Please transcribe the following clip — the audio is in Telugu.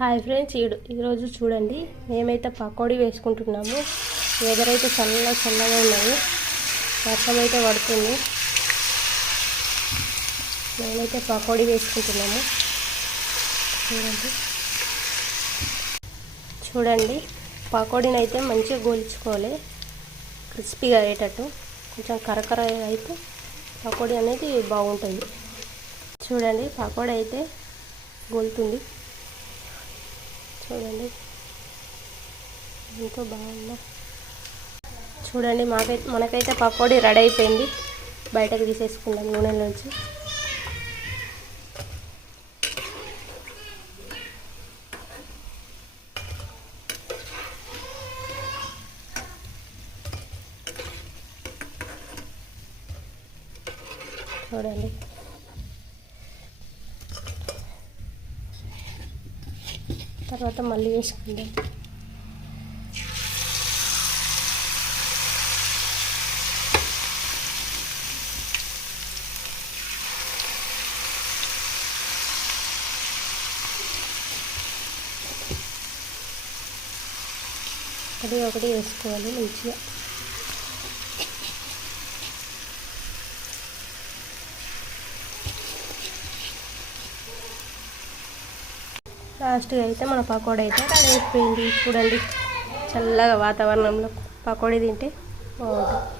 హాయ్ ఫ్రెండ్స్, ఈరోజు చూడండి మేమైతే పకోడీ వేసుకుంటున్నాము. వెదర్ అయితే చల్లగా ఉన్నది, వర్షం అయితే పడుతుంది. మేమైతే పకోడీ వేసుకుంటున్నాము. చూడండి పకోడీని అయితే మంచిగా గోల్చుకోవాలి, క్రిస్పీగా అయ్యేటట్టు. కొంచెం కరకర అయితే పకోడీ అనేది బాగుంటుంది. చూడండి పకోడీ అయితే గోలుతుంది. చూడండి ఎంతో బాగుందా. చూడండి మనకైతే పకోడీ రెడీ అయిపోయింది. బయటకు తీసేసుకుందాం నూనెలోంచి. చూడండి తర్వాత మళ్ళీ వేసుకుందాం. ఒకటి వేసుకోవాలి మంచిగా. లాస్ట్గా అయితే మన పకోడీ అయితే రెడీ అయిపోయింది. చూడండి చల్లగా వాతావరణంలో పకోడీ తింటే బాగుంటుంది.